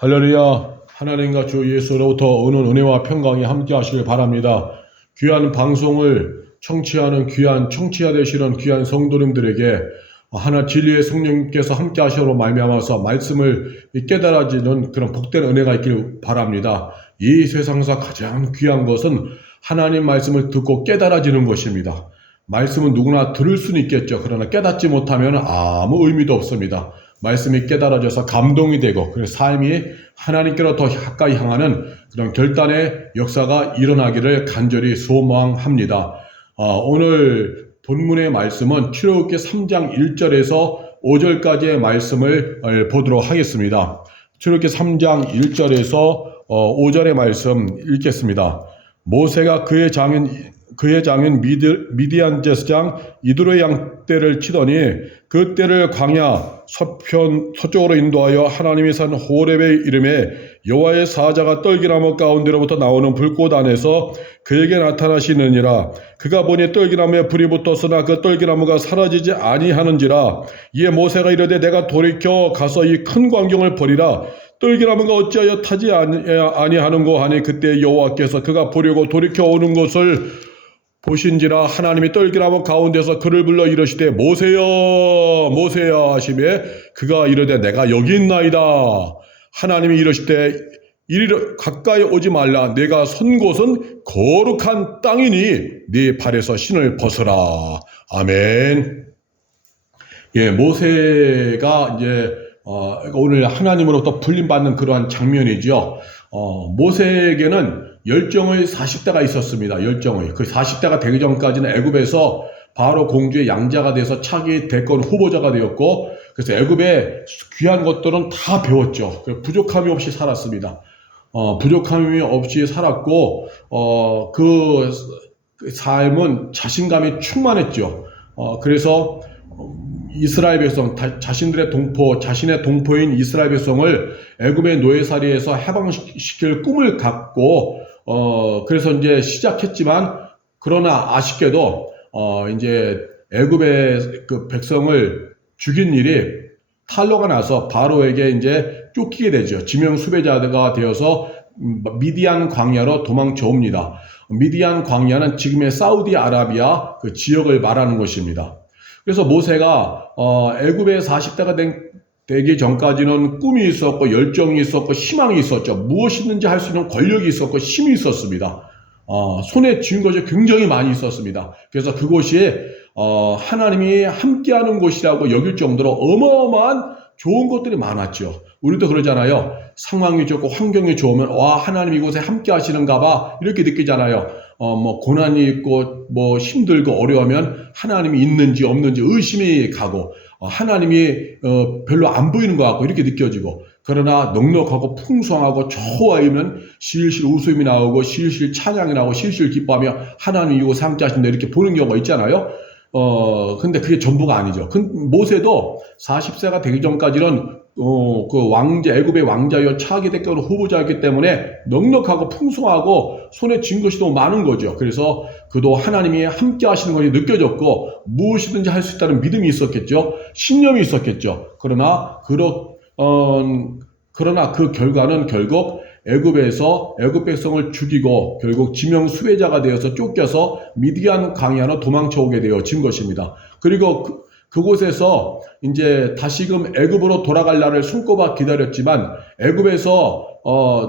할렐루야. 하나님과 주 예수로부터 오는 은혜와 평강이 함께 하시길 바랍니다. 귀한 방송을 청취하는 귀한 청취자 되시는 귀한 성도님들에게 하나 진리의 성령님께서 함께 하시므로 말미암아서 말씀을 깨달아지는 그런 복된 은혜가 있길 바랍니다. 이 세상에서 가장 귀한 것은 하나님 말씀을 듣고 깨달아지는 것입니다. 말씀은 누구나 들을 수는 있겠죠. 그러나 깨닫지 못하면 아무 의미도 없습니다. 말씀이 깨달아져서 감동이 되고 그래서 삶이 하나님께로 더 가까이 향하는 그런 결단의 역사가 일어나기를 간절히 소망합니다. 오늘 본문의 말씀은 출애굽기 3장 1절에서 5절까지의 말씀을 보도록 하겠습니다. 출애굽기 3장 1절에서 5절의 말씀 읽겠습니다. 모세가 그의 장인 미디안 제사장 이드로의 양떼를 치더니 그 떼를 광야 서쪽으로 인도하여 하나님이 산 호렙의 이름에 여호와의 사자가 떨기나무 가운데로부터 나오는 불꽃 안에서 그에게 나타나시느니라. 그가 보니 떨기나무에 불이 붙었으나 그 떨기나무가 사라지지 아니하는지라. 이에 모세가 이르되 내가 돌이켜 가서 이 큰 광경을 보리라. 떨기나무가 어찌하여 타지 아니하는고 하니 그때 여호와께서 그가 보려고 돌이켜 오는 것을 보신지라. 하나님이 떨기나무 가운데서 그를 불러 이르시되 모세여 모세여 하시매 그가 이르되 내가 여기 있나이다. 하나님이 이르시되 이리로 가까이 오지 말라. 내가 선 곳은 거룩한 땅이니 네 발에서 신을 벗어라. 아멘. 예, 모세가 이제 오늘 하나님으로부터 불림받는 그러한 장면이죠. 모세에게는 열정의 40대가 있었습니다. 열정의. 그 40대가 되기 전까지는 애굽에서 바로 공주의 양자가 돼서 차기 대권 후보자가 되었고, 그래서 애굽의 귀한 것들은 다 배웠죠. 부족함이 없이 살았습니다. 부족함이 없이 살았고, 그 삶은 자신감이 충만했죠. 그래서 이스라엘 백성, 자신의 동포인 이스라엘 백성을 애굽의 노예살이에서 해방시킬 꿈을 갖고, 그래서 이제 시작했지만, 그러나 아쉽게도, 이제 애굽의 그 백성을 죽인 일이 탄로가 나서 바로에게 이제 쫓기게 되죠. 지명 수배자가 되어서 미디안 광야로 도망쳐 옵니다. 미디안 광야는 지금의 사우디아라비아 그 지역을 말하는 것입니다. 그래서 모세가 애굽의 40대가 되기 전까지는 꿈이 있었고 열정이 있었고 희망이 있었죠. 무엇이든지 할 수 있는 권력이 있었고 힘이 있었습니다. 손에 쥔 것이 굉장히 많이 있었습니다. 그래서 그곳이 하나님이 함께하는 곳이라고 여길 정도로 어마어마한 좋은 것들이 많았죠. 우리도 그러잖아요. 상황이 좋고 환경이 좋으면 와 하나님 이곳에 함께 하시는가 봐 이렇게 느끼잖아요. 뭐 고난이 있고 뭐 힘들고 어려우면 하나님이 있는지 없는지 의심이 가고 하나님이 별로 안 보이는 것 같고 이렇게 느껴지고, 그러나 넉넉하고 풍성하고 좋아이면 실실 웃음이 나오고 실실 찬양이 나오고 실실 기뻐하며 하나님 이곳에 함께 하신다 이렇게 보는 경우가 있잖아요. 근데 그게 전부가 아니죠. 모세도 40세가 되기 전까지는 그 왕자, 애굽의 왕자여 차기 대권 후보자였기 때문에 넉넉하고 풍성하고 손에 쥔 것이 너무 많은 거죠. 그래서 그도 하나님이 함께 하시는 것이 느껴졌고 무엇이든지 할 수 있다는 믿음이 있었겠죠. 신념이 있었겠죠. 그러나 그 결과는 결국 애굽에서 애굽 백성을 죽이고 결국 지명 수배자가 되어서 쫓겨서 미디안 광야로 도망쳐 오게 되어진 것입니다. 그리고 그곳에서 이제 다시금 애굽으로 돌아갈 날을 손꼽아 기다렸지만 애굽에서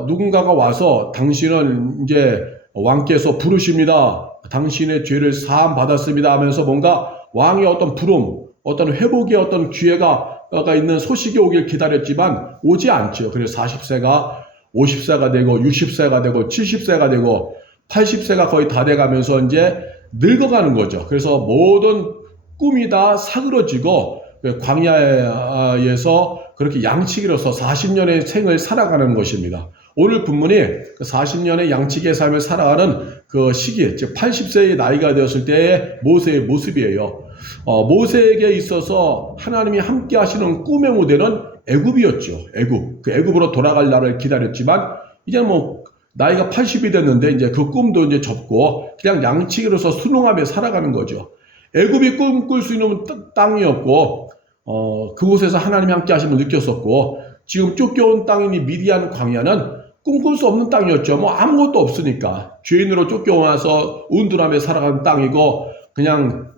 누군가가 와서 당신은 이제 왕께서 부르십니다. 당신의 죄를 사함 받았습니다 하면서 뭔가 왕의 어떤 부름, 어떤 회복의 어떤 기회가 있는 소식이 오길 기다렸지만 오지 않죠. 그래서 40세가 50세가 되고 60세가 되고 70세가 되고 80세가 거의 다 돼가면서 이제 늙어가는 거죠. 그래서 모든 꿈이 다 사그러지고 광야에서 그렇게 양치기로서 40년의 생을 살아가는 것입니다. 오늘 본문이 그 40년의 양치기의 삶을 살아가는 그 시기, 즉 80세의 나이가 되었을 때의 모세의 모습이에요. 모세에게 있어서 하나님이 함께 하시는 꿈의 모델은 애굽이었죠. 애굽. 그 애굽으로 돌아갈 날을 기다렸지만 이제 뭐 나이가 80이 됐는데 이제 그 꿈도 이제 접고 그냥 양치기로서 순응하며 살아가는 거죠. 애굽이 꿈꿀 수 있는 땅이었고 그곳에서 하나님이 함께 하심을 느꼈었고 지금 쫓겨온 땅인 이 미디안 광야는 꿈꿀 수 없는 땅이었죠. 뭐 아무것도 없으니까. 죄인으로 쫓겨와서 운둔하며 살아가는 땅이고, 그냥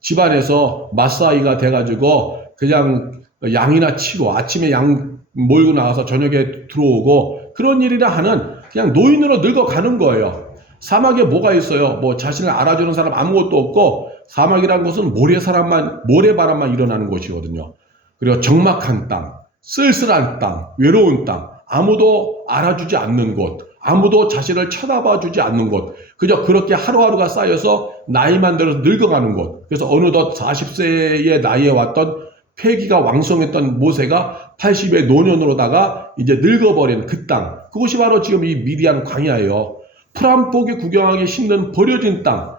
집안에서 마사이가 돼가지고 그냥 양이나 치고 아침에 양 몰고 나가서 저녁에 들어오고 그런 일이라 하는 그냥 노인으로 늙어가는 거예요. 사막에 뭐가 있어요? 뭐 자신을 알아주는 사람 아무것도 없고, 사막이란 것은 모래바람만 일어나는 곳이거든요. 그리고 적막한 땅, 쓸쓸한 땅, 외로운 땅, 아무도 알아주지 않는 곳, 아무도 자신을 쳐다봐 주지 않는 곳, 그저 그렇게 하루하루가 쌓여서 나이만 들어서 늙어가는 곳. 그래서 어느덧 40세의 나이에 왔던 패기가 왕성했던 모세가 80의 노년으로다가 이제 늙어버린 그 땅, 그것이 바로 지금 이 미디안 광야예요. 풀 한 포기 구경하기 힘든 버려진 땅,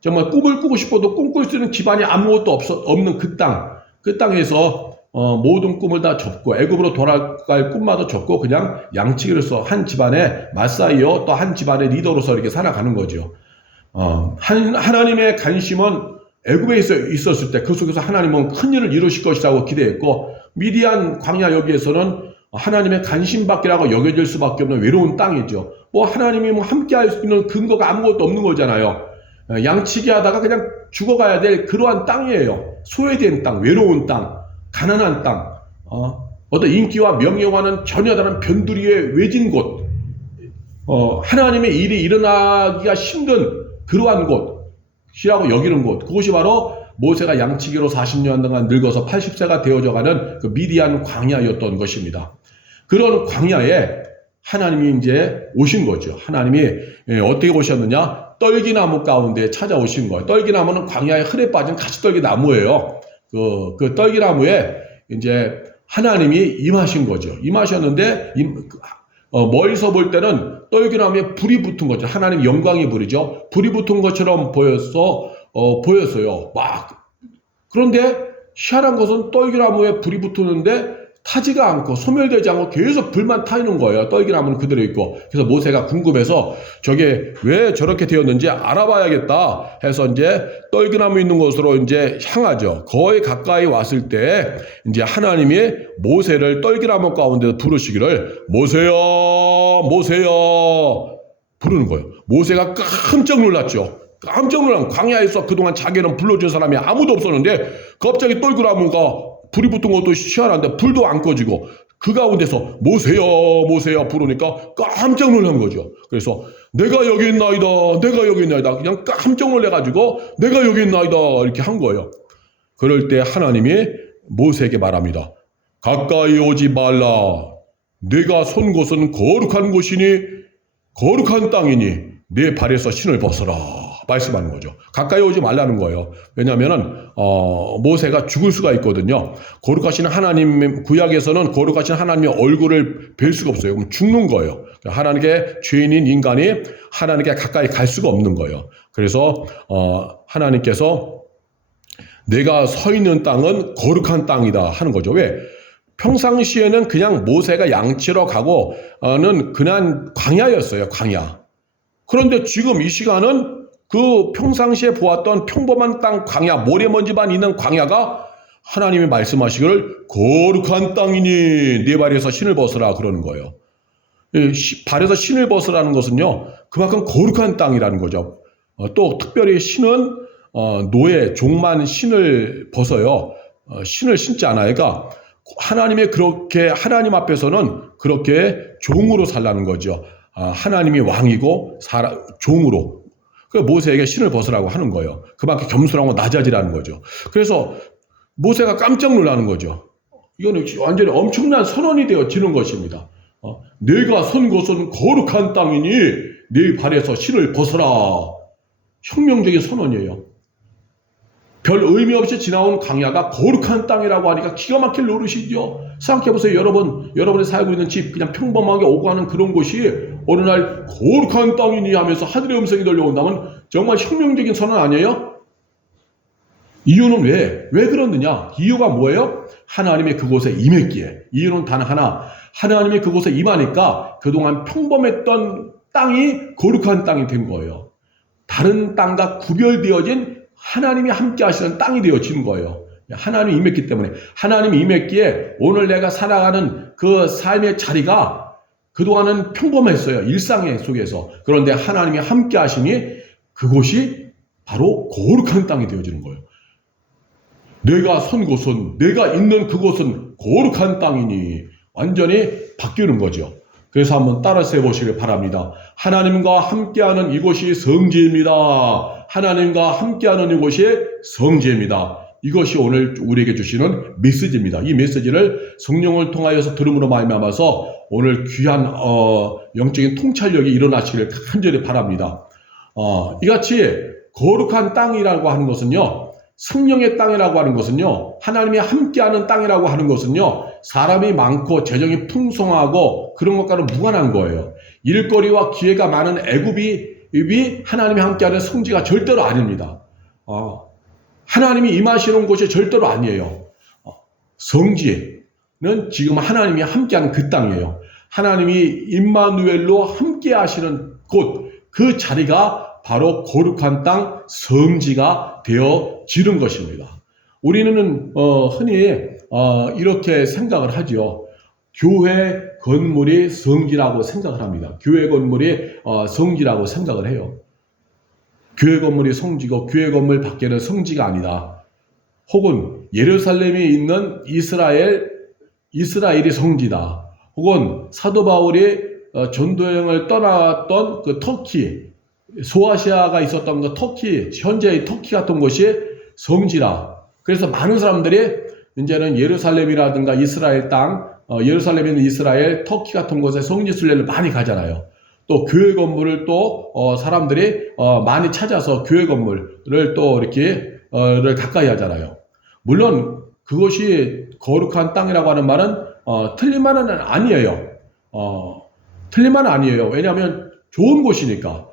정말 꿈을 꾸고 싶어도 꿈꿀 수 있는 기반이 아무것도 없는 그 땅, 그 땅에서 모든 꿈을 다 접고 애굽으로 돌아갈 꿈마저 접고 그냥 양치기로서 한 집안의 마사이요, 또 한 집안의 리더로서 이렇게 살아가는 거죠. 하나님의 관심은 애굽에 있었을 때 그 속에서 하나님은 큰 일을 이루실 것이라고 기대했고, 미디안 광야 여기에서는 하나님의 관심받기라고 여겨질 수밖에 없는 외로운 땅이죠. 뭐 하나님이 뭐 함께할 수 있는 근거가 아무것도 없는 거잖아요. 양치기 하다가 그냥 죽어가야 될 그러한 땅이에요. 소외된 땅, 외로운 땅, 가난한 땅, 어떤 인기와 명예와는 전혀 다른 변두리의 외진 곳, 하나님의 일이 일어나기가 힘든 그러한 곳이라고 여기는 곳, 그것이 바로 모세가 양치기로 40년 동안 늙어서 80세가 되어져가는 그 미디안 광야였던 것입니다. 그런 광야에 하나님이 이제 오신 거죠. 하나님이 어떻게 오셨느냐? 떨기나무 가운데 찾아오신 거예요. 떨기나무는 광야에 흐레 빠진 가시떨기나무예요. 그 떨기나무에 이제 하나님이 임하신 거죠. 임하셨는데, 멀리서 볼 때는 떨기나무에 불이 붙은 거죠. 하나님 영광의 불이죠. 불이 붙은 것처럼 보였어요. 그런데 희한한 것은 떨기나무에 불이 붙었는데 타지가 않고 소멸되지 않고 계속 불만 타 있는 거예요. 떨기나무는 그대로 있고. 그래서 모세가 궁금해서 저게 왜 저렇게 되었는지 알아봐야겠다 해서 이제 떨기나무 있는 곳으로 이제 향하죠. 거의 가까이 왔을 때 이제 하나님이 모세를 떨기나무 가운데 부르시기를 모세야, 모세야 부르는 거예요. 모세가 깜짝 놀랐죠. 깜짝 놀란, 광야에서 그동안 자기는 불러준 사람이 아무도 없었는데 갑자기 떨기나무가 불이 붙은 것도 희한한데 불도 안 꺼지고 그 가운데서 모세야, 모세야 부르니까 깜짝 놀란 거죠. 그래서 내가 여기 있나이다, 내가 여기 있나이다, 그냥 깜짝 놀래가지고 내가 여기 있나이다 이렇게 한 거예요. 그럴 때 하나님이 모세에게 말합니다. 가까이 오지 말라. 내가 선 곳은 거룩한 곳이니 거룩한 땅이니 내 발에서 신을 벗어라 말씀하는 거죠. 가까이 오지 말라는 거예요. 왜냐하면은 모세가 죽을 수가 있거든요. 거룩하신 하나님, 구약에서는 거룩하신 하나님의 얼굴을 뵐 수가 없어요. 그럼 죽는 거예요. 하나님께 죄인인 인간이 하나님께 가까이 갈 수가 없는 거예요. 그래서 하나님께서 내가 서 있는 땅은 거룩한 땅이다 하는 거죠. 왜? 평상시에는 그냥 모세가 양치러 가고는 그냥 광야였어요. 광야. 그런데 지금 이 시간은 그 평상시에 보았던 평범한 땅 광야, 모래먼지만 있는 광야가 하나님이 말씀하시기를 거룩한 땅이니 네 발에서 신을 벗으라 그러는 거예요. 발에서 신을 벗으라는 것은요, 그만큼 거룩한 땅이라는 거죠. 또 특별히 신은 노예, 종만 신을 벗어요. 신을 신지 않아요. 그러니까 하나님 앞에서는 그렇게 종으로 살라는 거죠. 하나님이 왕이고 종으로. 모세에게 신을 벗으라고 하는 거예요. 그만큼 겸손하고 낮아지라는 거죠. 그래서 모세가 깜짝 놀라는 거죠. 이거는 완전히 엄청난 선언이 되어지는 것입니다. 내가 선 곳은 거룩한 땅이니 네 발에서 신을 벗어라. 혁명적인 선언이에요. 별 의미 없이 지나온 광야가 거룩한 땅이라고 하니까 기가 막힐 노릇이죠. 생각해보세요. 여러분이 살고 있는 집, 그냥 평범하게 오고 가는 그런 곳이 어느 날 거룩한 땅이니 하면서 하늘의 음성이 들려온다면 정말 혁명적인 선언 아니에요? 이유는 왜 그러느냐? 이유가 뭐예요? 하나님이 그곳에 임했기에. 이유는 단 하나. 하나님이 그곳에 임하니까 그동안 평범했던 땅이 거룩한 땅이 된 거예요. 다른 땅과 구별되어진 하나님이 함께 하시는 땅이 되어진 거예요. 하나님이 임했기 때문에. 하나님이 임했기에 오늘 내가 살아가는 그 삶의 자리가 그동안은 평범했어요. 일상 속에서. 그런데 하나님이 함께 하시니 그곳이 바로 거룩한 땅이 되어지는 거예요. 내가 선 곳은, 내가 있는 그곳은 거룩한 땅이니 완전히 바뀌는 거죠. 그래서 한번 따라서 해보시길 바랍니다. 하나님과 함께하는 이곳이 성지입니다. 하나님과 함께하는 이곳이 성지입니다. 이것이 오늘 우리에게 주시는 메시지입니다. 이 메시지를 성령을 통하여서 들음으로 말미암아서 오늘 귀한 영적인 통찰력이 일어나시기를 간절히 바랍니다. 이같이 거룩한 땅이라고 하는 것은요, 성령의 땅이라고 하는 것은요, 하나님이 함께하는 땅이라고 하는 것은요, 사람이 많고 재정이 풍성하고 그런 것과는 무관한 거예요. 일거리와 기회가 많은 애굽이 하나님이 함께하는 성지가 절대로 아닙니다. 하나님이 임하시는 곳이 절대로 아니에요. 성지는 지금 하나님이 함께하는 그 땅이에요. 하나님이 임마누엘로 함께하시는 곳, 그 자리가 바로 거룩한 땅 성지가 되어지는 것입니다. 우리는 흔히 이렇게 생각을 하죠. 교회 건물이 성지라고 생각을 합니다. 교회 건물이 성지라고 생각을 해요. 교회 건물이 성지고 교회 건물 밖에는 성지가 아니다. 혹은 예루살렘에 있는 이스라엘이 성지다. 혹은 사도 바울이 전도여행을 떠났던 그 터키, 소아시아가 있었던 그 터키, 현재의 터키 같은 곳이 성지라. 그래서 많은 사람들이 이제는 예루살렘이라든가 이스라엘 땅, 예루살렘에 있는 이스라엘, 터키 같은 곳에 성지 순례를 많이 가잖아요. 또 교회 건물을 또 사람들이 많이 찾아서 교회 건물을 또 이렇게 가까이 하잖아요. 물론 그것이 거룩한 땅이라고 하는 말은 틀린 말은 아니에요. 틀린 말은 아니에요. 왜냐하면 좋은 곳이니까.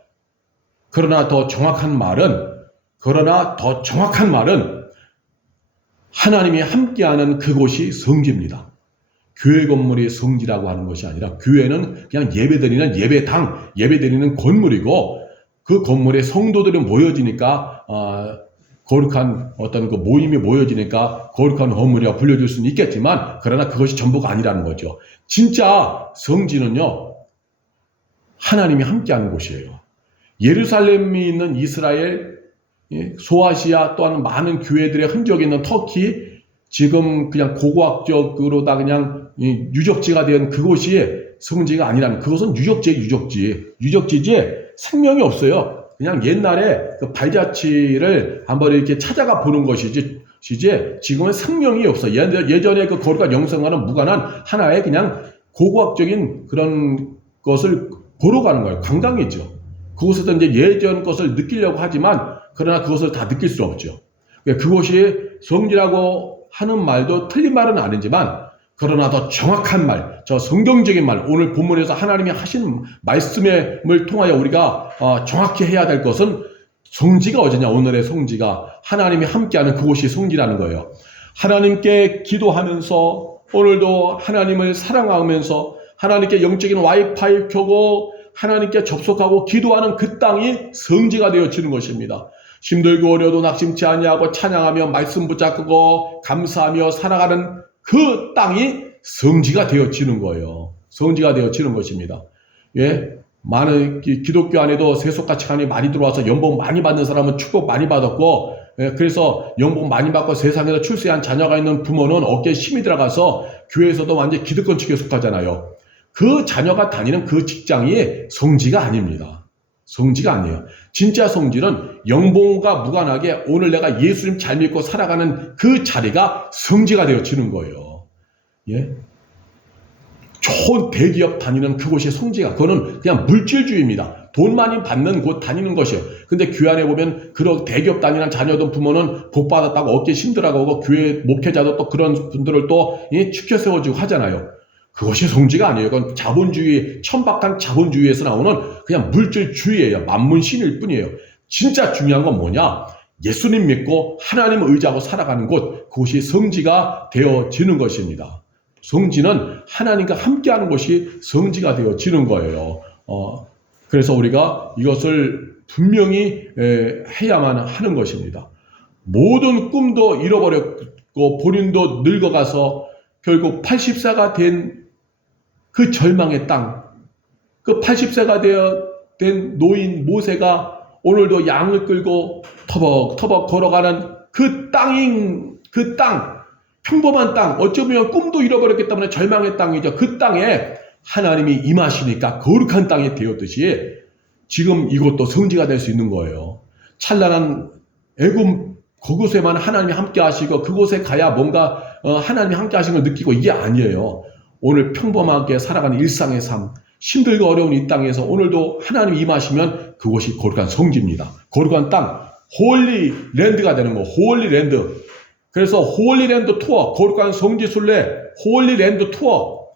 그러나 더 정확한 말은 하나님이 함께하는 그곳이 성지입니다. 교회 건물이 성지라고 하는 것이 아니라 교회는 그냥 예배드리는 예배당, 예배드리는 건물이고 그 건물에 성도들이 모여지니까 거룩한 어떤 그 모임이 모여지니까 거룩한 건물이라고 불려줄 수는 있겠지만 그러나 그것이 전부가 아니라는 거죠. 진짜 성지는요, 하나님이 함께하는 곳이에요. 예루살렘이 있는 이스라엘, 소아시아 또한 많은 교회들의 흔적이 있는 터키, 지금 그냥 고고학적으로 다 그냥 유적지가 된 그곳이 성지가 아니라는, 그것은 유적지지 생명이 없어요. 그냥 옛날에 그 발자취를 한번 이렇게 찾아가 보는 것이지 지금은 생명이 없어. 예전에 그 거룩한 영성과는 무관한 하나의 그냥 고고학적인 그런 것을 보러 가는 거예요. 관광이죠. 그곳에서 이제 예전 것을 느끼려고 하지만 그러나 그것을 다 느낄 수 없죠. 그것이 성지라고 하는 말도 틀린 말은 아니지만 그러나 더 정확한 말, 저 성경적인 말, 오늘 본문에서 하나님이 하신 말씀을 통하여 우리가 정확히 해야 될 것은 성지가 어디냐, 오늘의 성지가 하나님이 함께하는 그곳이 성지라는 거예요. 하나님께 기도하면서 오늘도 하나님을 사랑하면서 하나님께 영적인 와이파이 켜고 하나님께 접속하고 기도하는 그 땅이 성지가 되어지는 것입니다. 힘들고 어려도 낙심치 아니하고 찬양하며 말씀 붙잡고 감사하며 살아가는 그 땅이 성지가 되어지는 거예요. 성지가 되어지는 것입니다. 많은 기독교 안에도 세속가치관이 많이 들어와서 연봉 많이 받는 사람은 축복 많이 받았고, 그래서 연봉 많이 받고 세상에서 출세한 자녀가 있는 부모는 어깨에 힘이 들어가서 교회에서도 완전히 기득권 측에 속하잖아요. 그 자녀가 다니는 그 직장이 성지가 아닙니다. 성지가 아니에요. 진짜 성지는 연봉과 무관하게 오늘 내가 예수님 잘 믿고 살아가는 그 자리가 성지가 되어지는 거예요. 좋은 대기업 다니는 그곳이 성지가, 그거는 그냥 물질주의입니다. 돈 많이 받는 곳 다니는 것이에요. 근데 교회 안에 보면 그런 대기업 다니는 자녀들 부모는 복 받았다고 어깨에 힘들어가고 교회 목회자도 또 그런 분들을 또 치켜 세워주고 하잖아요. 그것이 성지가 아니에요. 그건 자본주의, 천박한 자본주의에서 나오는 그냥 물질주의예요. 만문신일 뿐이에요. 진짜 중요한 건 뭐냐? 예수님 믿고 하나님을 의지하고 살아가는 곳, 그것이 성지가 되어지는 것입니다. 성지는 하나님과 함께하는 곳이 성지가 되어지는 거예요. 그래서 우리가 이것을 분명히 해야만 하는 것입니다. 모든 꿈도 본인도 늙어가서 결국 80세가 된 그 절망의 땅, 그 80세가 된 노인 모세가 오늘도 양을 끌고 터벅터벅 걸어가는 그 땅, 평범한 땅, 어쩌면 꿈도 잃어버렸기 때문에 절망의 땅이죠. 그 땅에 하나님이 임하시니까 거룩한 땅이 되었듯이 지금 이것도 성지가 될 수 있는 거예요. 찬란한 애굽 그곳에만 하나님이 함께 하시고 그곳에 가야 뭔가 하나님이 함께 하신 걸 느끼고 이게 아니에요. 오늘 평범하게 살아가는 일상의 삶, 힘들고 어려운 이 땅에서 오늘도 하나님이 임하시면 그곳이 거룩한 성지입니다. 거룩한 땅, 홀리랜드가 되는 거, 홀리랜드. 그래서 홀리랜드 투어, 거룩한 성지 순례, 홀리랜드 투어.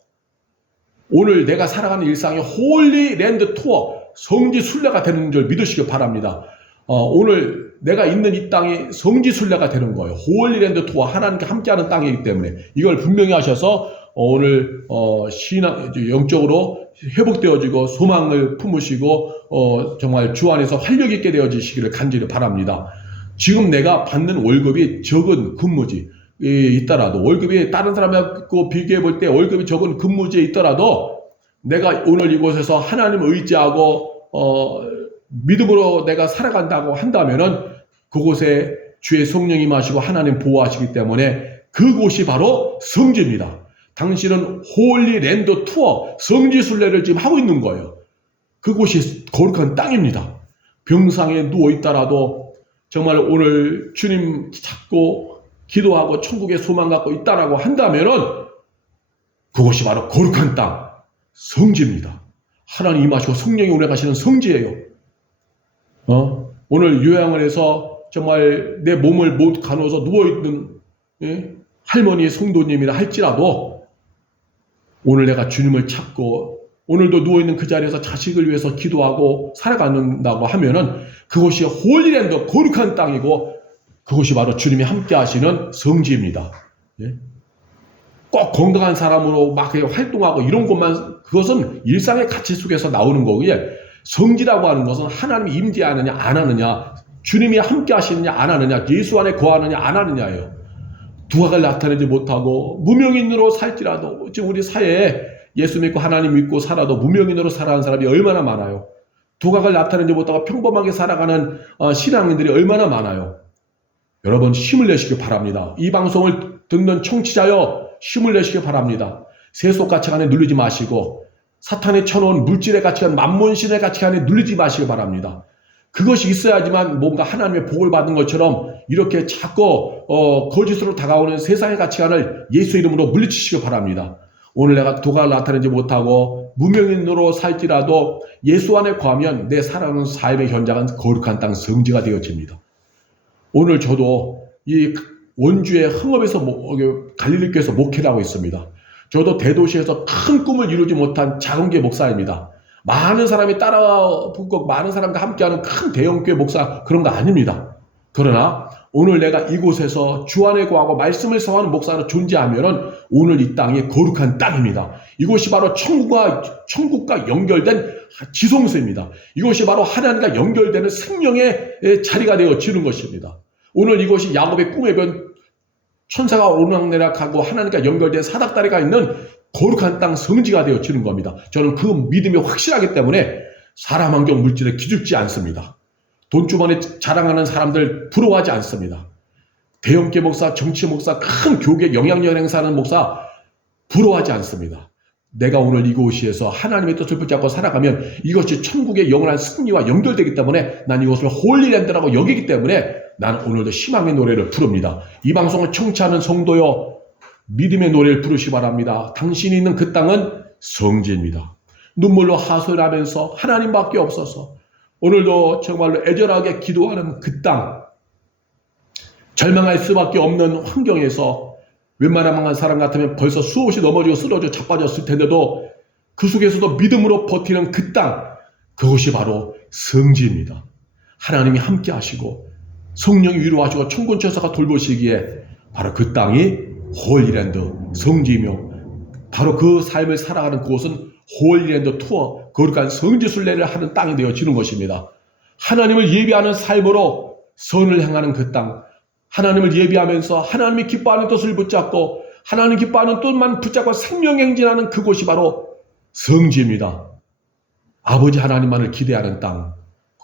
오늘 내가 살아가는 일상이 홀리랜드 투어, 성지 순례가 되는 줄 믿으시길 바랍니다. 오늘 내가 있는 이 땅이 성지 순례가 되는 거예요. 홀리랜드 투어, 하나님께 함께하는 땅이기 때문에 이걸 분명히 하셔서 오늘 신앙 영적으로 회복되어지고 소망을 품으시고 정말 주 안에서 활력 있게 되어지시기를 간절히 바랍니다. 지금 내가 받는 월급이 적은 근무지에 있더라도, 월급이 다른 사람하고 비교해 볼 때 월급이 적은 근무지에 있더라도 내가 오늘 이곳에서 하나님을 의지하고 믿음으로 내가 살아간다고 한다면은 그곳에 주의 성령이 임하시고 하나님 보호하시기 때문에 그곳이 바로 성지입니다. 당신은 홀리랜드 투어, 성지 순례를 지금 하고 있는 거예요. 그곳이 거룩한 땅입니다. 병상에 누워 있더라도 정말 오늘 주님 찾고 기도하고 천국의 소망 갖고 있다라고 한다면은 그곳이 바로 거룩한 땅, 성지입니다. 하나님 임하시고 성령이 운행하시는 성지예요. 오늘 요양을 해서 정말 내 몸을 못 가누어서 누워있는 할머니 성도님이라 할지라도 오늘 내가 주님을 찾고 오늘도 누워있는 그 자리에서 자식을 위해서 기도하고 살아간다고 하면은 그곳이 홀리랜드 거룩한 땅이고 그곳이 바로 주님이 함께 하시는 성지입니다. 꼭 건강한 사람으로 막 활동하고 이런 것만, 그것은 일상의 가치 속에서 나오는 거고요. 성지라고 하는 것은 하나님이 임재하느냐 안 하느냐, 주님이 함께 하시느냐 안 하느냐, 예수 안에 거하느냐 안 하느냐예요. 두각을 나타내지 못하고 무명인으로 살지라도, 지금 우리 사회에 예수 믿고 하나님 믿고 살아도 무명인으로 살아가는 사람이 얼마나 많아요. 두각을 나타내지 못하고 평범하게 살아가는 신앙인들이 얼마나 많아요. 여러분 힘을 내시기 바랍니다. 이 방송을 듣는 청취자여 힘을 내시기 바랍니다. 세속 가치관에 눌리지 마시고 사탄이 쳐놓은 물질의 가치관, 만몬신의 가치관에 눌리지 마시기 바랍니다. 그것이 있어야지만 뭔가 하나님의 복을 받은 것처럼 이렇게 자꾸 거짓으로 다가오는 세상의 가치관을 예수 이름으로 물리치시기 바랍니다. 오늘 내가 도각을 나타내지 못하고 무명인으로 살지라도 예수 안에 거하면 내 살아가는 삶의 현장은 거룩한 땅 성지가 되어집니다. 오늘 저도 이 원주의 흥업에서 갈릴리교에서 목회를 하고 있습니다. 저도 대도시에서 큰 꿈을 이루지 못한 작은 교회 목사입니다. 많은 사람이 따라붙고 많은 사람과 함께하는 큰 대형교회 목사, 그런 거 아닙니다. 그러나 오늘 내가 이곳에서 주 안에 거하고 말씀을 성하는 목사로 존재하면은 오늘 이 땅이 거룩한 땅입니다. 이곳이 바로 천국과 연결된 지성소입니다. 이것이 바로 하나님과 연결되는 생명의 자리가 되어지는 것입니다. 오늘 이곳이 야곱의 꿈에 변 천사가 오르락내락하고 하나님과 연결된 사닥다리가 있는 거룩한 땅 성지가 되어지는 겁니다. 저는 그 믿음이 확실하기 때문에 사람 환경 물질에 기죽지 않습니다. 돈주머니 자랑하는 사람들 부러워하지 않습니다. 대형교 목사, 정치 목사, 큰 교계 영향력 행사하는 목사 부러워하지 않습니다. 내가 오늘 이곳에서 하나님의 뜻을 붙잡고 살아가면 이것이 천국의 영원한 승리와 연결되기 때문에 난 이것을 홀리랜드라고 여기기 때문에 나는 오늘도 희망의 노래를 부릅니다. 이 방송을 청취하는 성도여, 믿음의 노래를 부르시기 바랍니다. 당신이 있는 그 땅은 성지입니다. 눈물로 하소연하면서 하나님밖에 없어서 오늘도 정말로 애절하게 기도하는 그 땅, 절망할 수밖에 없는 환경에서 웬만한 사람 같으면 벌써 수없이 넘어지고 쓰러져 자빠졌을 텐데도 그 속에서도 믿음으로 버티는 그 땅, 그것이 바로 성지입니다. 하나님이 함께 하시고 성령이 위로하시고 천군천사가 돌보시기에 바로 그 땅이 홀리랜드 성지이며 바로 그 삶을 살아가는 그곳은 홀리랜드 투어, 거룩한 성지 순례를 하는 땅이 되어지는 것입니다. 하나님을 예배하는 삶으로 선을 행하는 그 땅, 하나님을 예비하면서 하나님이 기뻐하는 뜻을 붙잡고 하나님 기뻐하는 뜻만 붙잡고 생명행진하는 그곳이 바로 성지입니다. 아버지 하나님만을 기대하는 땅,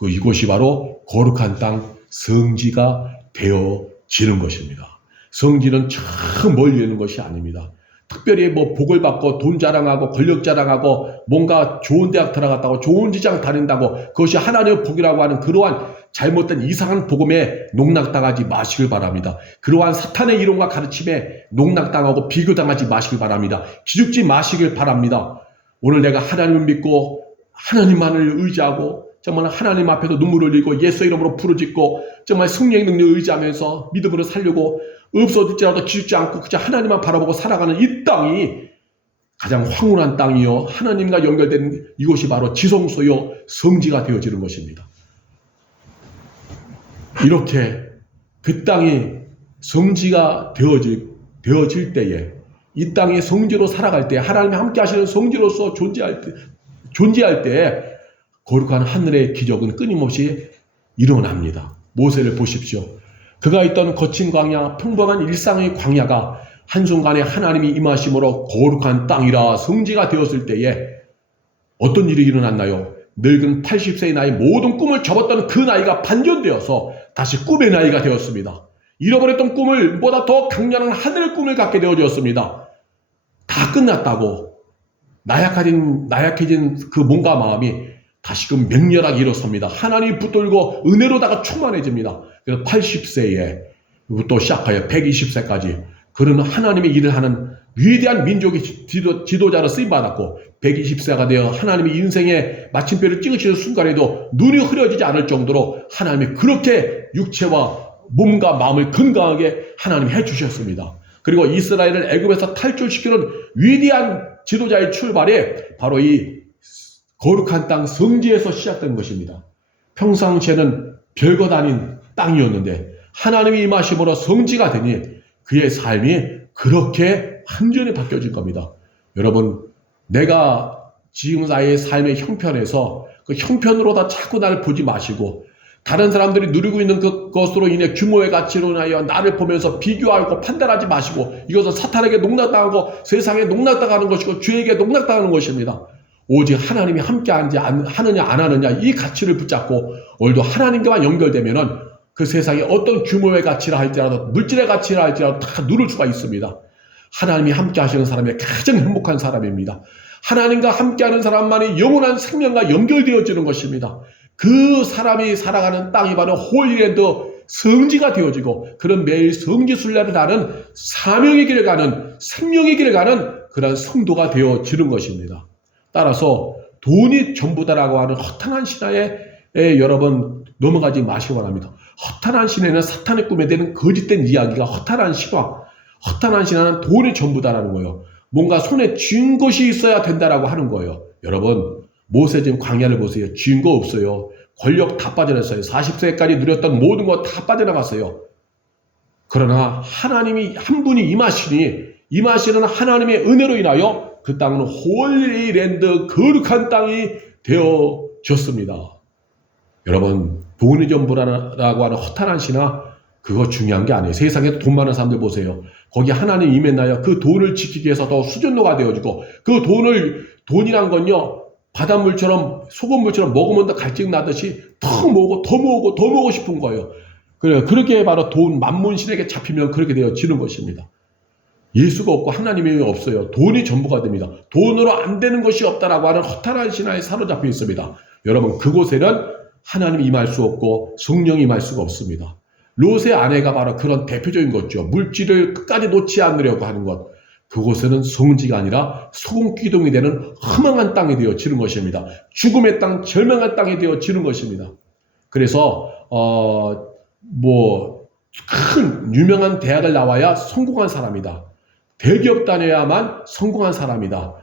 이곳이 바로 거룩한 땅 성지가 되어지는 것입니다. 성지는 저 멀리 있는 것이 아닙니다. 특별히 뭐 복을 받고 돈 자랑하고 권력 자랑하고 뭔가 좋은 대학 들어갔다고 좋은 직장 다닌다고 그것이 하나님의 복이라고 하는 그러한 잘못된 이상한 복음에 농락당하지 마시길 바랍니다. 그러한 사탄의 이론과 가르침에 농락당하고 비교당하지 마시길 바랍니다. 기죽지 마시길 바랍니다. 오늘 내가 하나님을 믿고 하나님만을 의지하고 정말 하나님 앞에서 눈물을 흘리고 예수의 이름으로 부르짖고 정말 성령의 능력을 의지하면서 믿음으로 살려고 없어질지라도 기죽지 않고 그저 하나님만 바라보고 살아가는 이 땅이 가장 황홀한 땅이요 하나님과 연결된 이곳이 바로 지성소요 성지가 되어지는 것입니다. 이렇게 그 땅이 성지가 되어질 때에 이 땅이 성지로 살아갈 때 하나님이 함께 하시는 성지로서 존재할 때 거룩한 하늘의 기적은 끊임없이 일어납니다. 모세를 보십시오. 그가 있던 거친 광야, 평범한 일상의 광야가 한순간에 하나님이 임하심으로 거룩한 땅이라 성지가 되었을 때에 어떤 일이 일어났나요? 늙은 80세의 나이 모든 꿈을 접었던 그 나이가 반전되어서 다시 꿈의 나이가 되었습니다. 잃어버렸던 꿈을 보다 더 강렬한 하늘의 꿈을 갖게 되어졌습니다. 다 끝났다고 나약해진 그 몸과 마음이 다시금 맹렬하게 일어섭니다. 하나님이 붙들고 은혜로다가 충만해집니다. 그래서 80세에부터 시작하여 120세까지 그런 하나님의 일을 하는 위대한 민족의 지도자로 쓰임받았고 120세가 되어 하나님의 인생의 마침표를 찍으시는 순간에도 눈이 흐려지지 않을 정도로 하나님이 그렇게 육체와 몸과 마음을 건강하게 하나님이 해주셨습니다. 그리고 이스라엘을 애굽에서 탈출시키는 위대한 지도자의 출발이 바로 이 거룩한 땅 성지에서 시작된 것입니다. 평상시에는 별것 아닌 땅이었는데 하나님이 임하심으로 성지가 되니 그의 삶이 그렇게 완전히 바뀌어진 겁니다. 여러분, 내가 지금 나의 삶의 형편에서 그 형편으로 다 자꾸 나를 보지 마시고 다른 사람들이 누리고 있는 그것으로 인해 규모의 가치로 인하여 나를 보면서 비교하고 판단하지 마시고 이것은 사탄에게 농락당하고 세상에 농락당하는 것이고 죄에게 농락당하는 것입니다. 오직 하나님이 함께 하느냐 안 하느냐 이 가치를 붙잡고 오늘도 하나님과만 연결되면은 그 세상에 어떤 규모의 가치라 할지라도 물질의 가치라 할지라도 다 누릴 수가 있습니다. 하나님이 함께 하시는 사람이 가장 행복한 사람입니다. 하나님과 함께하는 사람만이 영원한 생명과 연결되어지는 것입니다. 그 사람이 살아가는 땅이 바로 홀리랜드 성지가 되어지고 그런 매일 성지 순례를 하는 사명의 길을 가는 생명의 길을 가는 그런 성도가 되어지는 것입니다. 따라서 돈이 전부다라고 하는 허탄한 신화에 여러분 넘어가지 마시기 바랍니다. 허탄한 신화는 사탄의 꿈에 대는 거짓된 이야기가 허탄한 신화. 허탄한 신화는 돈이 전부다라는 거예요. 뭔가 손에 쥔 것이 있어야 된다라고 하는 거예요. 여러분 모세 지금 광야를 보세요. 쥔 거 없어요. 권력 다 빠져났어요. 40세까지 누렸던 모든 거 다 빠져나갔어요. 그러나 하나님이 한 분이 임하시는 하나님의 은혜로 인하여 그 땅은 홀리랜드 거룩한 땅이 되어졌습니다. 여러분 돈이 전부라고 하는 허탄한 신화 그거 중요한 게 아니에요. 세상에 돈 많은 사람들 보세요. 거기 하나님 임했나요? 그 돈을 지키기 위해서 더 수준노가 되어지고 그 돈이란 건요 바닷물처럼 소금물처럼 먹으면 더 갈증 나듯이 더 모으고 더 모으고 더 모으고 싶은 거예요. 그렇게 바로 돈 만문신에게 잡히면 그렇게 되어지는 것입니다. 예수가 없고 하나님이 없어요. 돈이 전부가 됩니다. 돈으로 안 되는 것이 없다라고 하는 허탄한 신화에 사로잡혀 있습니다. 여러분 그곳에는 하나님이 임할 수 없고 성령이 임할 수가 없습니다. 롯의 아내가 바로 그런 대표적인 거죠. 물질을 끝까지 놓지 않으려고 하는 것. 그곳에는 성지가 아니라 소금기둥이 되는 허망한 땅이 되어지는 것입니다. 죽음의 땅, 절망한 땅이 되어지는 것입니다. 그래서 큰 유명한 대학을 나와야 성공한 사람이다. 대기업 다녀야만 성공한 사람이다.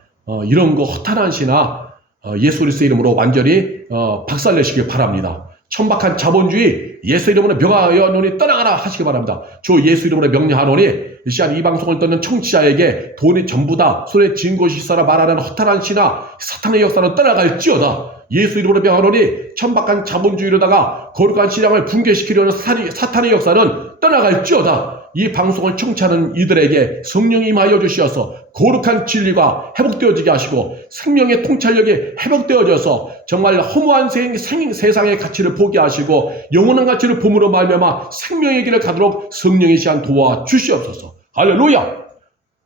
이런 거 허탄한 신화 예수 그리스도의 이름으로 완전히 박살내시길 바랍니다. 천박한 자본주의 예수 이름으로 명하여노니 떠나가라 하시기 바랍니다. 주 예수 이름으로 명령하노니 이 시간 이 방송을 듣는 청취자에게 돈이 전부다 손에 쥔 것이 있어라 말하는 허탈한 신화 사탄의 역사는 떠나갈지어다. 예수 이름으로 명하노니 천박한 자본주의로다가 거룩한 신앙을 붕괴시키려는 사탄의 역사는 떠나갈지어다. 이 방송을 청취하는 이들에게 성령이 임하여 주시어서 거룩한 진리가 회복되어지게 하시고 생명의 통찰력이 회복되어져서 정말 허무한 세상의 가치를 포기하시고 영원한 가치를 봄으로 말미암아 생명의 길을 가도록 성령이 시한 도와 주시옵소서. 할렐루야.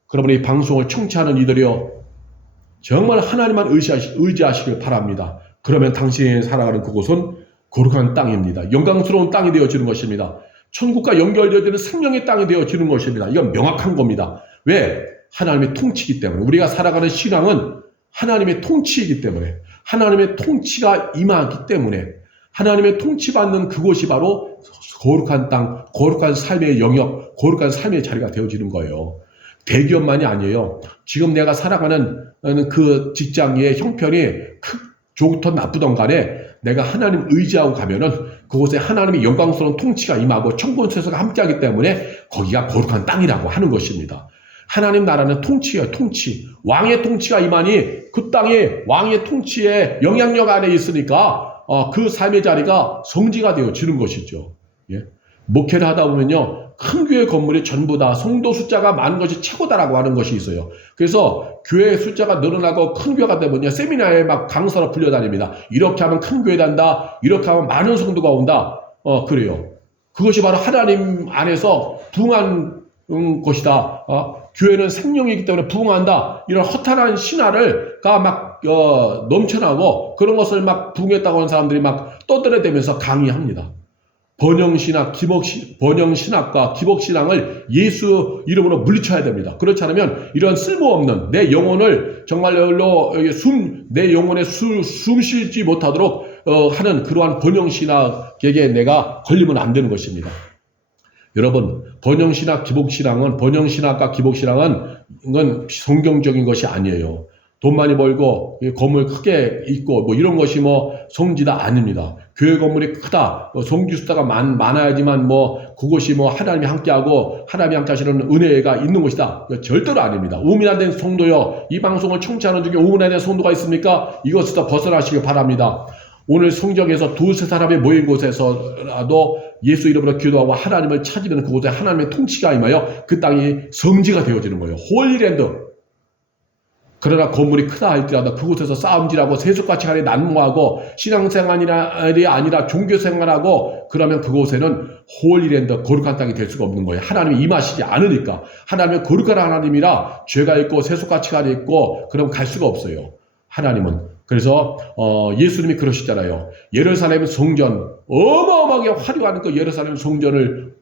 그러므로 이 방송을 청취하는 이들이여 정말 하나님만 의지하시길 바랍니다. 그러면 당신이 살아가는 그곳은 거룩한 땅입니다. 영광스러운 땅이 되어지는 것입니다. 천국과 연결되어지는 생명의 땅이 되어지는 것입니다. 이건 명확한 겁니다. 왜? 하나님의 통치이기 때문에. 우리가 살아가는 신앙은 하나님의 통치이기 때문에, 하나님의 통치가 임하기 때문에, 하나님의 통치받는 그곳이 바로 거룩한 땅, 거룩한 삶의 영역, 거룩한 삶의 자리가 되어지는 거예요. 대기업만이 아니에요. 지금 내가 살아가는 그 직장의 형편이 좋든 나쁘든 간에 내가 하나님 의지하고 가면은 그곳에 하나님의 영광스러운 통치가 임하고 천군 세서가 함께하기 때문에 거기가 거룩한 땅이라고 하는 것입니다. 하나님 나라는 통치예요. 통치. 왕의 통치가 임하니 그 땅이 왕의 통치의 영향력 안에 있으니까 그 삶의 자리가 성지가 되어지는 것이죠. 예? 목회를 하다 보면요. 큰 교회 건물이 전부 다 성도 숫자가 많은 것이 최고다라고 하는 것이 있어요. 그래서 교회 숫자가 늘어나고 큰 교회가 되면요. 세미나에 막 강사로 불려다닙니다. 이렇게 하면 큰 교회 단다. 이렇게 하면 많은 성도가 온다. 그래요. 그것이 바로 하나님 안에서 부흥한 것이다. 교회는 생명이기 때문에 부흥한다. 이런 허탄한 신화가 막 넘쳐나고 그런 것을 막 부흥했다고 하는 사람들이 막 떠들어대면서 강의합니다. 번영신학과 기복신앙을 예수 이름으로 물리쳐야 됩니다. 그렇지 않으면 이런 쓸모없는 내 영혼을 정말로 내 영혼에 숨 쉬지 못하도록 하는 그러한 번영신학에게 내가 걸리면 안 되는 것입니다. 여러분, 번영신학, 기복신앙은 번영신학과 기복신앙은 이건 성경적인 것이 아니에요. 돈 많이 벌고 건물 크게 있고 뭐 이런 것이 뭐 성지다 아닙니다. 교회 건물이 크다, 성지 숫자가 많아야지만 뭐 그것이 뭐 하나님이 함께하고 하나님이 함께하시는 은혜가 있는 것이다. 절대로 아닙니다. 우문화된 성도요, 이 방송을 청취하는 중에 우문화된 성도가 있습니까? 이것부터 벗어나시길 바랍니다. 오늘 성경에서 두세 사람이 모인 곳에서라도 예수 이름으로 기도하고 하나님을 찾으면 그곳에 하나님의 통치가 임하여 그 땅이 성지가 되어지는 거예요. 홀리랜드. 그러나 건물이 크다 할지라도 그곳에서 싸움질하고 세속가치 간에 난무하고 신앙생활이 아니라 종교생활하고 그러면 그곳에는 홀리랜드 거룩한 땅이 될 수가 없는 거예요. 하나님이 임하시지 않으니까. 하나님은 거룩한 하나님이라 죄가 있고 세속가치가 있고 그럼 갈 수가 없어요. 하나님은. 그래서 예수님이 그러시잖아요. 예루살렘 성전 어마어마하게 화려한 그 예루살렘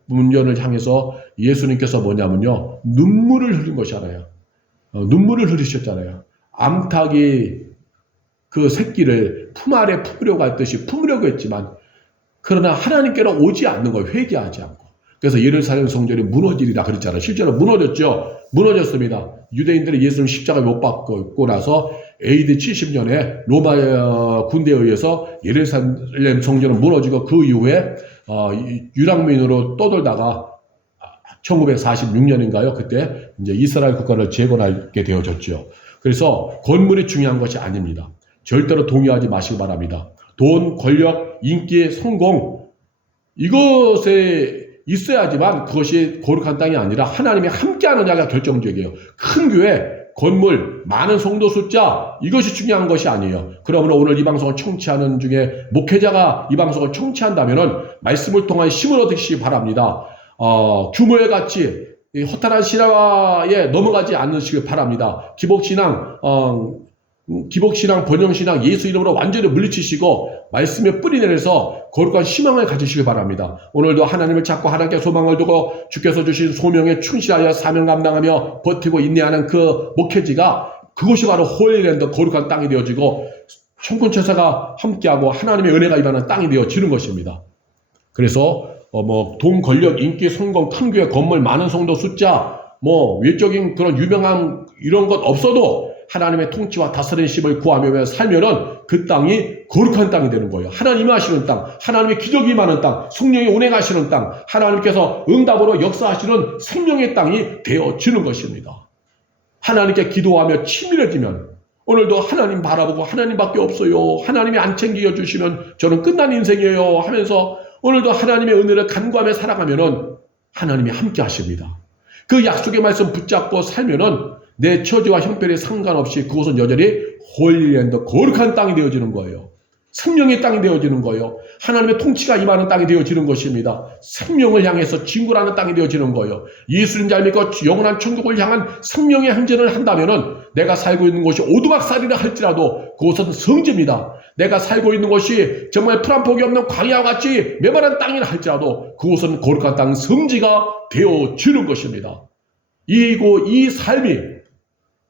문전을 향해서 예수님께서 뭐냐면요. 눈물을 흘린 것이잖아요. 눈물을 흘리셨잖아요. 암탉이 그 새끼를 품 아래 품으려고 했듯이 품으려고 했지만 그러나 하나님께로 오지 않는 거예요. 회개하지 않고. 그래서 예루살렘 성전이 무너지리라 그랬잖아요. 실제로 무너졌죠. 무너졌습니다. 유대인들이 예수님 십자가에 못 박고 나서 AD 70년에 로마 군대에 의해서 예루살렘 성전은 무너지고 그 이후에 유랑민으로 떠돌다가 1946년인가요? 그때 이제 이스라엘 국가를 재건하게 되어졌죠. 그래서 건물이 중요한 것이 아닙니다. 절대로 동의하지 마시기 바랍니다. 돈, 권력, 인기, 성공 이것에 있어야지만 그것이 거룩한 땅이 아니라 하나님이 함께하는 자가 결정적이에요. 큰 교회, 건물, 많은 성도 숫자 이것이 중요한 것이 아니에요. 그러므로 오늘 이 방송을 청취하는 중에 목회자가 이 방송을 청취한다면 말씀을 통하여 힘을 얻으시기 바랍니다. 규모의 가치, 허탈한 신화에 넘어가지 않으시길 바랍니다. 기복신앙, 번영신앙, 예수 이름으로 완전히 물리치시고 말씀에 뿌리내려서 거룩한 희망을 가지시길 바랍니다. 오늘도 하나님을 찾고 하나님께 소망을 두고 주께서 주신 소명에 충실하여 사명 감당하며 버티고 인내하는 그 목회지가 그것이 바로 홀리랜드 거룩한 땅이 되어지고 천군천사가 함께하고 하나님의 은혜가 임하는 땅이 되어지는 것입니다. 그래서 돈, 권력, 인기, 성공, 큰 교회, 건물, 많은 성도 숫자, 외적인 그런 유명함 이런 것 없어도 하나님의 통치와 다스리심을 구하며 살면은 그 땅이 거룩한 땅이 되는 거예요. 하나님이 하시는 땅, 하나님의 기적이 많은 땅, 성령이 운행하시는 땅, 하나님께서 응답으로 역사하시는 생명의 땅이 되어지는 것입니다. 하나님께 기도하며 치밀해지면 오늘도 하나님 바라보고 하나님밖에 없어요. 하나님이 안 챙겨주시면 저는 끝난 인생이에요 하면서 오늘도 하나님의 은혜를 간구하며 살아가면은 하나님이 함께 하십니다. 그 약속의 말씀 붙잡고 살면은 내 처지와 형편에 상관없이 그곳은 여전히 홀리랜드 거룩한 땅이 되어지는 거예요. 생명의 땅이 되어지는 거예요. 하나님의 통치가 임하는 땅이 되어지는 것입니다. 생명을 향해서 진굴하는 땅이 되어지는 거예요. 예수님 잘 믿고 영원한 천국을 향한 생명의 행진을 한다면은 내가 살고 있는 곳이 오두막살이라 할지라도 그곳은 성지입니다. 내가 살고 있는 곳이 정말 풀 한 폭이 없는 광야와 같이 메마른 땅이라 할지라도 그곳은 거룩한 땅 성지가 되어지는 것입니다. 이 삶이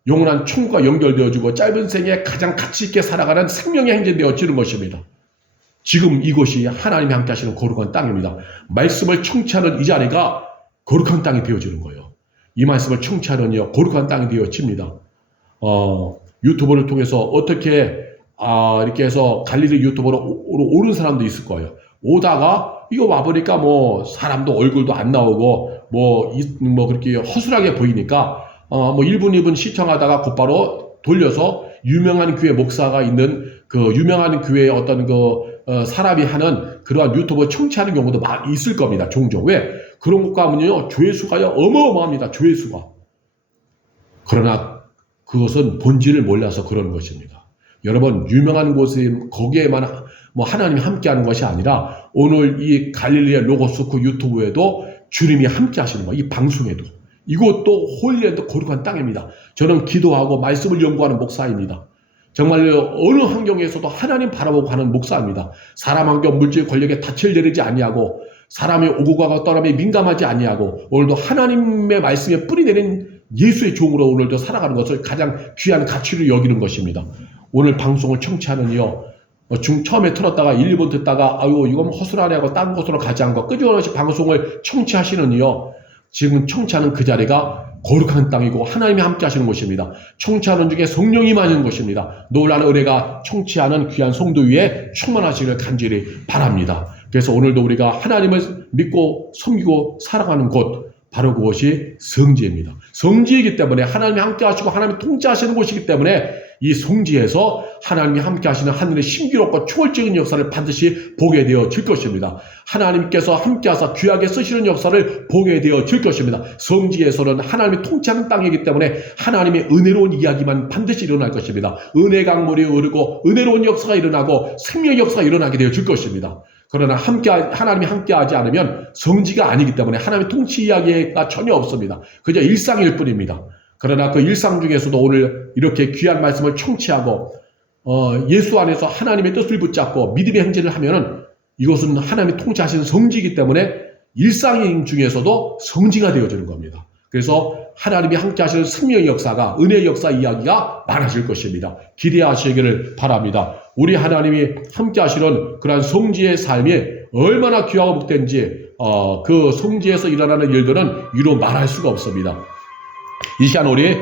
영원한 천국과 연결되어지고 짧은 생에 가장 가치 있게 살아가는 생명의 행진되어지는 것입니다. 지금 이곳이 하나님이 함께 하시는 거룩한 땅입니다. 말씀을 청취하는 이 자리가 거룩한 땅이 되어지는 거예요. 이 말씀을 청취하는 거룩한 땅이 되어집니다. 유튜브를 통해서 어떻게 이렇게 해서 갈릴리 유튜브로 오른 사람도 있을 거예요. 오다가 이거 와보니까 뭐 사람도 얼굴도 안 나오고 뭐 그렇게 허술하게 보이니까 1분 2분 시청하다가 곧바로 돌려서 유명한 교회 목사가 있는 그 유명한 교회의 어떤 사람이 하는 그러한 유튜브 청취하는 경우도 많이 있을 겁니다. 종종. 왜? 그런 곳 가면요, 조회수가 어마어마합니다. 조회수가. 그러나 그것은 본질을 몰라서 그러는 것입니다. 여러분, 유명한 곳에 거기에만 하나님이 함께하는 것이 아니라 오늘 이 갈릴리의 로고스코 유튜브에도 주님이 함께 하시는 거예요. 이 방송에도. 이곳도 홀리랜드 거룩한 땅입니다. 저는 기도하고 말씀을 연구하는 목사입니다. 정말 어느 환경에서도 하나님 바라보고 가는 목사입니다. 사람 환경, 물질 권력에 닻을 내리지 아니하고 사람의 오고 가고 떠남에 민감하지 아니하고 오늘도 하나님의 말씀에 뿌리 내린 예수의 종으로 오늘도 살아가는 것을 가장 귀한 가치로 여기는 것입니다. 오늘 방송을 청취하는 처음에 틀었다가 1, 2번 듣다가 이건 허술하네 하고 딴 곳으로 가지 않고 끄집어내시 방송을 청취하시는 지금 청취하는 그 자리가 거룩한 땅이고 하나님이 함께 하시는 곳입니다. 청취하는 중에 성령이 임하는 곳입니다. 놀라는 은혜가 청취하는 귀한 성도 위에 충만하시기를 간절히 바랍니다. 그래서 오늘도 우리가 하나님을 믿고 섬기고 살아가는 곳, 바로 그것이 성지입니다. 성지이기 때문에 하나님이 함께 하시고 하나님이 통치하시는 곳이기 때문에 이 성지에서 하나님이 함께 하시는 하늘의 신기롭고 초월적인 역사를 반드시 보게 되어질 것입니다. 하나님께서 함께 하사 귀하게 쓰시는 역사를 보게 되어질 것입니다. 성지에서는 하나님이 통치하는 땅이기 때문에 하나님의 은혜로운 이야기만 반드시 일어날 것입니다. 은혜 강물이 흐르고 은혜로운 역사가 일어나고 생명의 역사가 일어나게 되어질 것입니다. 그러나 하나님이 함께하지 않으면 성지가 아니기 때문에 하나님의 통치 이야기가 전혀 없습니다. 그저 일상일 뿐입니다. 그러나 그 일상 중에서도 오늘 이렇게 귀한 말씀을 청취하고 예수 안에서 하나님의 뜻을 붙잡고 믿음의 행진을 하면은 이것은 하나님이 통치하시는 성지이기 때문에 일상 중에서도 성지가 되어지는 겁니다. 그래서 하나님이 함께 하시는 생명의 역사가, 은혜의 역사 이야기가 많아질 것입니다. 기대하시기를 바랍니다. 우리 하나님이 함께 하시는 그러한 성지의 삶이 얼마나 귀하고 복된지 그 성지에서 일어나는 일들은 이루 말할 수가 없습니다. 이 시간 우리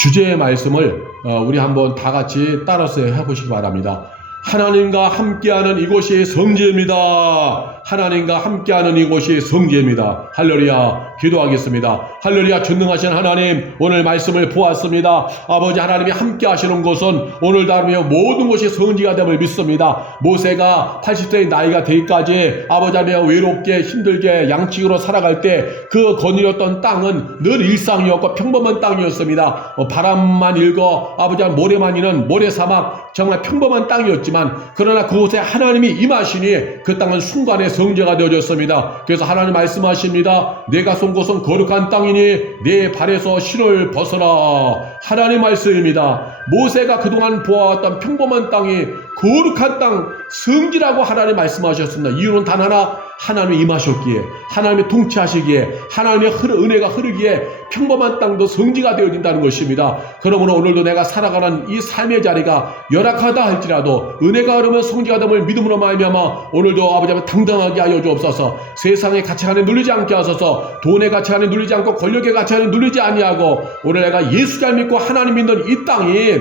주제의 말씀을 우리 한번 다 같이 따라서 해보시기 바랍니다. 하나님과 함께하는 이곳이 성지입니다. 하나님과 함께하는 이곳이 성지입니다. 할렐루야. 기도하겠습니다. 할렐루야. 전능하신 하나님, 오늘 말씀을 보았습니다. 아버지 하나님이 함께하시는 곳은 오늘도 하나님의 모든 곳이 성지가 됨을 믿습니다. 모세가 80세의 나이가 되기까지 아버지 하나님 외롭게 힘들게 양식으로 살아갈 때 그 거닐었던 땅은 늘 일상이었고 평범한 땅이었습니다. 바람만 일고 아버지 하나님 모래만 이는 모래사막, 정말 평범한 땅이었지만 그러나 그곳에 하나님이 임하시니 그 땅은 순간에 성지가 되어졌습니다. 그래서 하나님 말씀하십니다. 내가 쏜 곳은 거룩한 땅이니 내 발에서 신을 벗어라. 하나님 말씀입니다. 모세가 그동안 보아왔던 평범한 땅이 거룩한 땅, 성지라고 하나님 말씀하셨습니다. 이유는 단 하나, 하나님이 임하셨기에, 하나님이 통치하시기에, 하나님의 은혜가 흐르기에 평범한 땅도 성지가 되어진다는 것입니다. 그러므로 오늘도 내가 살아가는 이 삶의 자리가 열악하다 할지라도 은혜가 흐르면 성지가 됨을 믿음으로 말미암아 오늘도 아버지 앞에 당당하게 하여 주옵소서. 세상의 가치관에 눌리지 않게 하소서. 돈의 가치관에 눌리지 않고 권력의 가치관에 눌리지 아니하고 오늘 내가 예수 잘 믿고 하나님 믿는 이 땅이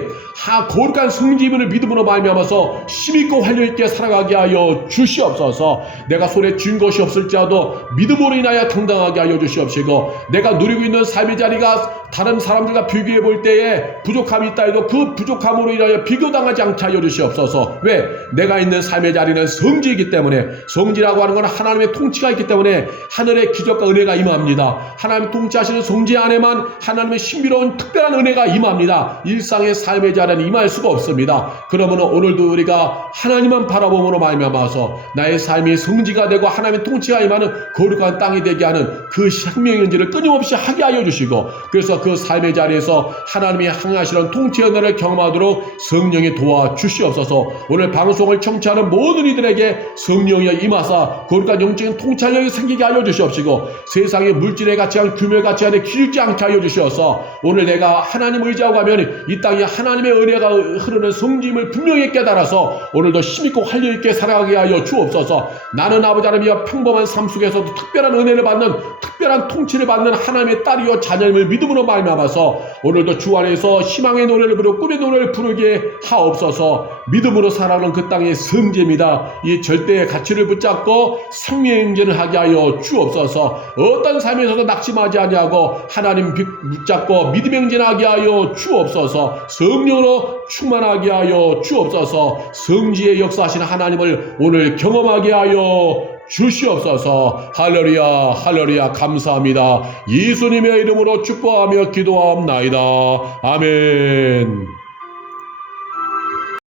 거룩한 성지임을 믿음으로 말미암아서 힘있고 활력있게 살아가게 하여 주시옵소서. 내가 손에 쥔 것이 없을지라도 믿음으로 인하여 당당하게 하여 주시옵시고, 내가 누리고 있는 삶의 자리가 다른 사람들과 비교해 볼 때에 부족함이 있다 해도 그 부족함으로 인하여 비교당하지 않게 하여 주시옵소서. 왜? 내가 있는 삶의 자리는 성지이기 때문에, 성지라고 하는 건 하나님의 통치가 있기 때문에 하늘의 기적과 은혜가 임합니다. 하나님 통치하시는 성지 안에만 하나님의 신비로운 특별한 은혜가 임합니다. 일상의 삶의 자리는 임할 수가 없습니다. 그러므로 오늘도 우리가 하나님만 바라봄으로 말미암아서 나의 삶이 성지가 되고 하나님의 통치가 임하는 거룩한 땅이 되게 하는 그 생명의 연지를 끊임없이 하게 하여 주시고, 그래서 그 삶의 자리에서 하나님이 항하시는 통치의 은혜를 경험하도록 성령이 도와주시옵소서. 오늘 방송을 청취하는 모든 이들에게 성령이 임하사 거룩한 영적인 통찰력이 생기게 하여 주시옵시고, 세상의 물질의 가치관, 규모의 가치관에 기죽지 않게 하여 주시어서 오늘 내가 하나님을 의지하고 가면 이 땅에 하나님의 은혜가 흐르는 성지임을 분명히 깨달아서 오늘도 힘있고 활력있게 살아가게 하여 주옵소서. 나는 아버지 하나님이여 평범한 삶 속에서도 특별한 은혜를 받는, 특별한 통치를 받는 하나님의 딸이요 자녀임을 믿음으로 말미암아서 오늘도 주 안에서 희망의 노래를 부르고 꿈의 노래를 부르게 하옵소서. 믿음으로 살아가는 그 땅의 성지입니다. 이 절대의 가치를 붙잡고 생명의 행진을 하게 하여 주옵소서. 어떤 삶에서도 낙심하지 아니하고 하나님 붙잡고 믿음의 행진하게 하여 주옵소서. 성령으로 충만하게 하여 주옵소서. 성지의 역사하시는 하나님을 오늘 경험하게 하여 주시옵소서. 할렐루야, 할렐루야. 감사합니다. 예수님의 이름으로 축복하며 기도하옵나이다. 아멘.